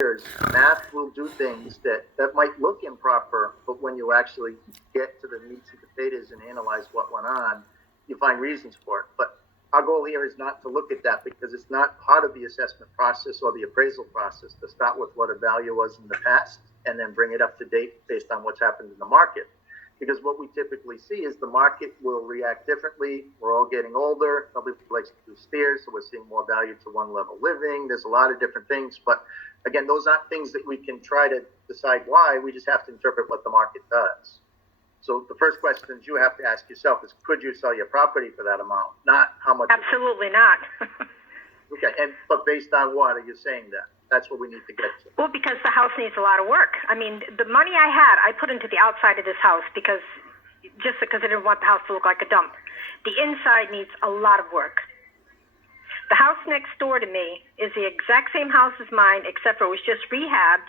years, math will do things that might look improper, but when you actually get to the meats and potatoes and analyze what went on, you find reasons for it. But our goal here is not to look at that because it's not part of the assessment process or the appraisal process to start with what a value was in the past and then bring it up to date based on what's happened in the market. Because what we typically see is the market will react differently. We're all getting older. Nobody likes to do stairs, so we're seeing more value to one level living. There's a lot of different things. But again, those aren't things that we can try to decide why. We just have to interpret what the market does. So the first question you have to ask yourself is, could you sell your property for that amount? Not how much. Absolutely not. Okay, but based on what are you saying that? That's what we need to get to. Well, because the house needs a lot of work. I mean, the money I had, I put into the outside of this house because I didn't want the house to look like a dump. The inside needs a lot of work. The house next door to me is the exact same house as mine, except for it was just rehabbed.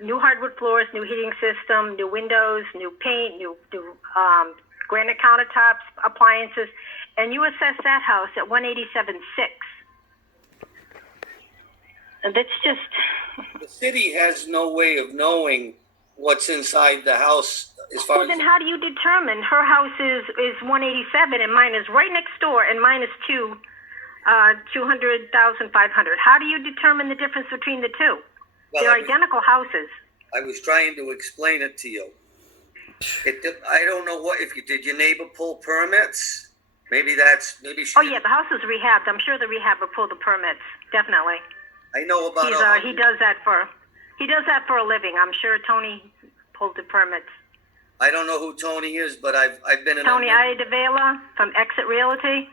New hardwood floors, new heating system, new windows, new paint, new granite countertops, appliances, and you assess that house at $187,600. And that's just. The city has no way of knowing what's inside the house as far Well, then how do you determine her house is 187 and mine is right next door and mine is 200,500? How do you determine the difference between the two? Well, They're identical houses. I was trying to explain it to you. I don't know did your neighbor pull permits? Maybe she. Oh yeah, the house is rehabbed. I'm sure the rehabber pulled the permits. Definitely. I know about. He does that for a living. I'm sure Tony pulled the permits. I don't know who Tony is, but I've been in. Tony Iadavela from Exit Realty.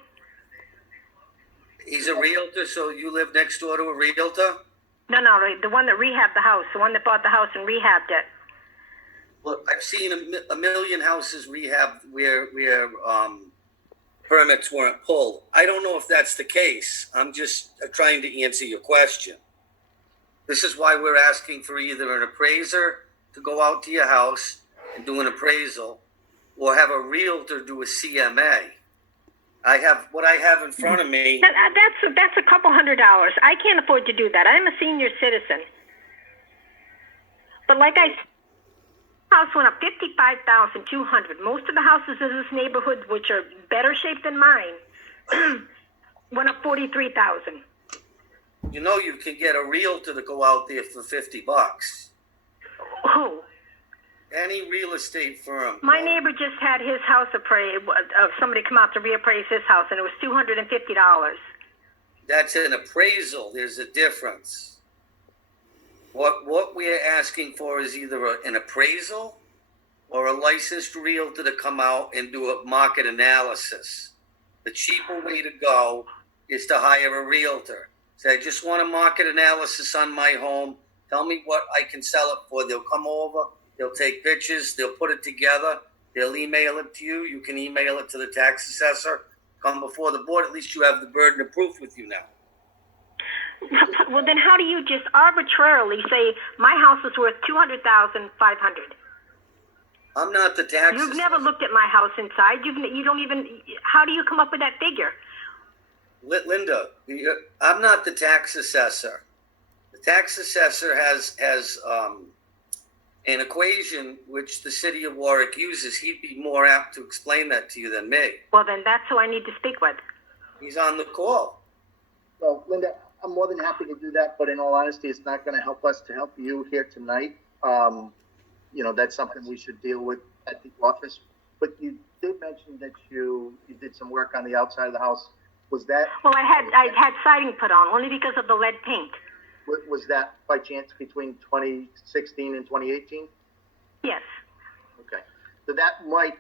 He's a realtor, so you live next door to a realtor? No, the one that rehabbed the house, the one that bought the house and rehabbed it. Look, I've seen a million houses rehabbed where permits weren't pulled. I don't know if that's the case. I'm just trying to answer your question. This is why we're asking for either an appraiser to go out to your house and do an appraisal, or have a realtor do a CMA. I have in front of me. That's a couple $100. I can't afford to do that. I'm a senior citizen. But like I said, house went up $55,200. Most of the houses in this neighborhood, which are better shape than mine, went up $43,000. You know, you can get a realtor to go out there for $50. Who? Any real estate firm. My neighbor just had his house appraised. Somebody come out to reappraise his house, and it was $250. That's an appraisal. There's a difference. What we're asking for is either an appraisal or a licensed realtor to come out and do a market analysis. The cheaper way to go is to hire a realtor. Say, I just want a market analysis on my home. Tell me what I can sell it for. They'll come over. They'll take pictures. They'll put it together. They'll email it to you. You can email it to the tax assessor. Come before the board. At least you have the burden of proof with you now. Well, then how do you just arbitrarily say my house is worth $200,500? I'm not the tax assessor. You've never looked at my house inside. You don't even. How do you come up with that figure? Linda, I'm not the tax assessor. The tax assessor has an equation which the city of Warwick uses. He'd be more apt to explain that to you than me. Well, then that's who I need to speak with. He's on the call. Well, Linda, I'm more than happy to do that, but in all honesty, it's not going to help us to help you here tonight. That's something we should deal with at the office. But you did mention that you did some work on the outside of the house. Was that? Well, I had siding put on only because of the lead paint. Was that by chance between 2016 and 2018? Yes. Okay. So that might